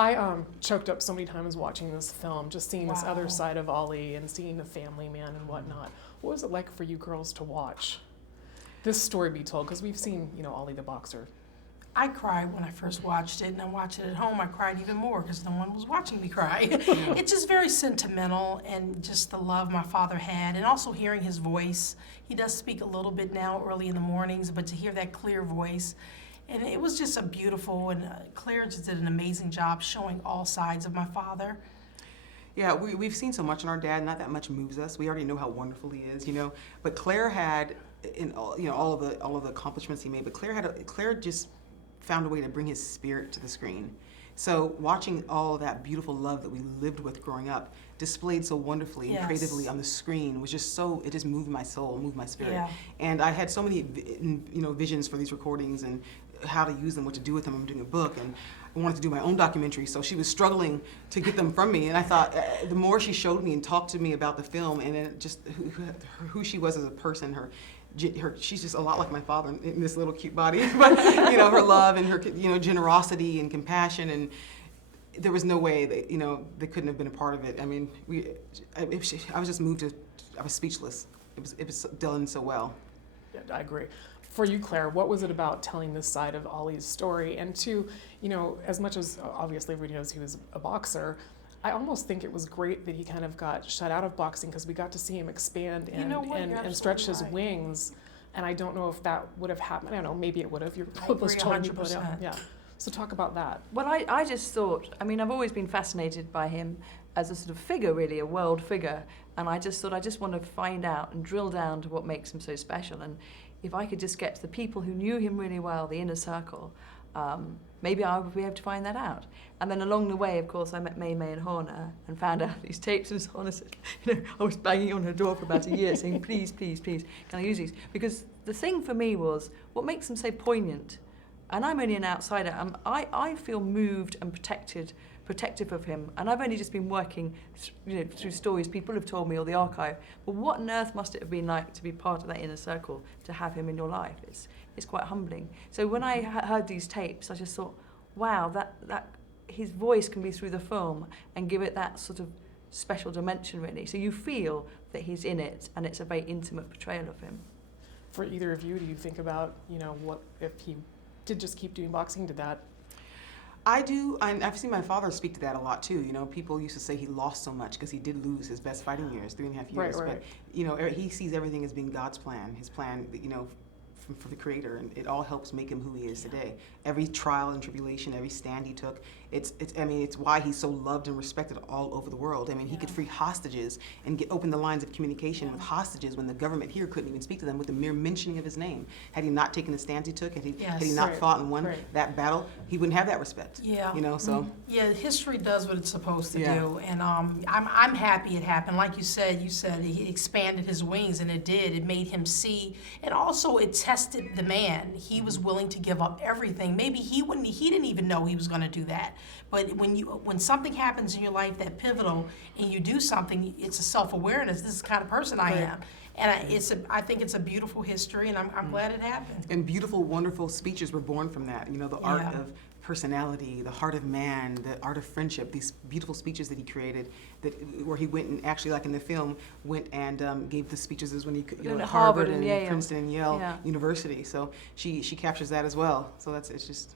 I choked up so many times watching this film, just seeing this other side of Ali and seeing the family man and whatnot. What was it like for you girls to watch this story be told? Because we've seen, Ali the boxer. I cried when I first watched it, and I watched it at home. I cried even more because no one was watching me cry. It's just very sentimental, and just the love my father had, and also hearing his voice. He does speak a little bit now early in the mornings, but to hear that clear voice, and it was just a beautiful, and Claire just did an amazing job showing all sides of my father. Yeah, we've seen so much in our dad, not that much moves us. We already know how wonderful he is, But Claire had, in all of the accomplishments he made, but Claire just found a way to bring his spirit to the screen. So watching all of that beautiful love that we lived with growing up displayed so wonderfully and creatively on the screen was just it just moved my soul, moved my spirit. Yeah. And I had so many visions for these recordings and how to use them, what to do with them. I'm doing a book, and I wanted to do my own documentary, so she was struggling to get them from me. And I thought the more she showed me and talked to me about the film and then just who she was as a person, she's just a lot like my father in this little cute body, but her love and her generosity and compassion, and there was no way they couldn't have been a part of it. I mean, I was just moved to, I was speechless. It was done so well. Yeah, I agree. For you, Claire, what was it about telling this side of Ali's story? And two, as much as obviously everybody knows he was a boxer, I almost think it was great that he kind of got shut out of boxing because we got to see him expand and stretch his wings. And I don't know if that would have happened. I don't know, maybe it would have. Your was totally put out. Yeah. So talk about that. Well, I just thought, I've always been fascinated by him as a sort of figure, really, a world figure. And I just thought, I just want to find out and drill down to what makes him so special. And if I could just get to the people who knew him really well, the inner circle, maybe I would be able to find that out. And then along the way, of course, I met May and Hanna and found out these tapes. And Hanna said, I was banging on her door for about a year saying, please, please, please, can I use these? Because the thing for me was, what makes them so poignant, and I'm only an outsider, I feel moved and protective of him. And I've only just been working through stories people have told me or the archive. But what on earth must it have been like to be part of that inner circle, to have him in your life? It's quite humbling. So when I heard these tapes, I just thought, wow, that his voice can be through the film and give it that sort of special dimension, really. So you feel that he's in it, and it's a very intimate portrayal of him. For either of you, do you think about, what if he did just keep doing boxing? Did that? I do, and I've seen my father speak to that a lot too. People used to say he lost so much because he did lose his best fighting years, 3.5 years. Right. But he sees everything as being God's plan, his plan, for the Creator, and it all helps make him who he is today. Every trial and tribulation, every stand he took, it's why he's so loved and respected all over the world. He could free hostages and open the lines of communication with hostages when the government here couldn't even speak to them with the mere mentioning of his name. Had he not taken the stand he took, had he not fought and won that battle, he wouldn't have that respect. Yeah. So. Yeah, history does what it's supposed to do, and I'm happy it happened. Like you said he expanded his wings, and it did. It made him see, and also it tested the man. He was willing to give up everything. Maybe he didn't even know he was going to do that. But when something happens in your life that pivotal, and you do something, it's a self-awareness. This is the kind of person I am. And I think it's a beautiful history, and I'm glad it happened. And beautiful, wonderful speeches were born from that. The art of personality, the heart of man, the art of friendship, these beautiful speeches that he created, where he went and actually, like in the film, went and gave the speeches when he could, at Harvard and Princeton and Yale University. So she captures that as well. So it's just